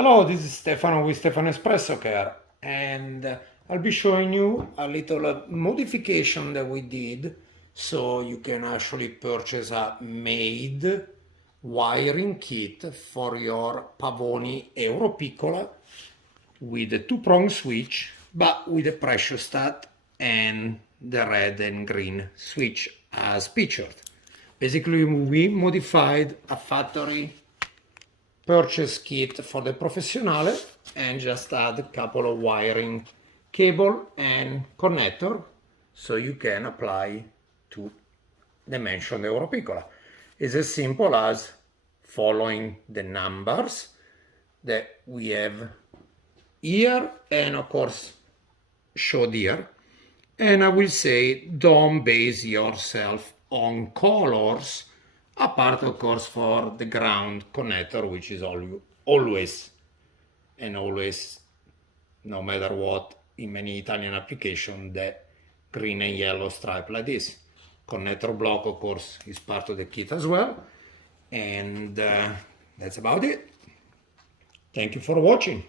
Hello, this is Stefano with Stefano Espresso Care, and I'll be showing you a little modification that we did so you can actually purchase a made wiring kit for your Pavoni Europiccola with a two-prong switch but with a pressure stat and the red and green switch as pictured. Basically, we modified a factory purchase kit for the Professionale and just add a couple of wiring cable and connector so you can apply to the mentioned Europiccola. It's as simple as following the numbers that we have here and of course showed here, and I will say don't base yourself on colors, apart of course for the ground connector, which is always, no matter what, in many Italian applications, the green and yellow stripe like this. Connector block of course is part of the kit as well, and that's about it. Thank you for watching.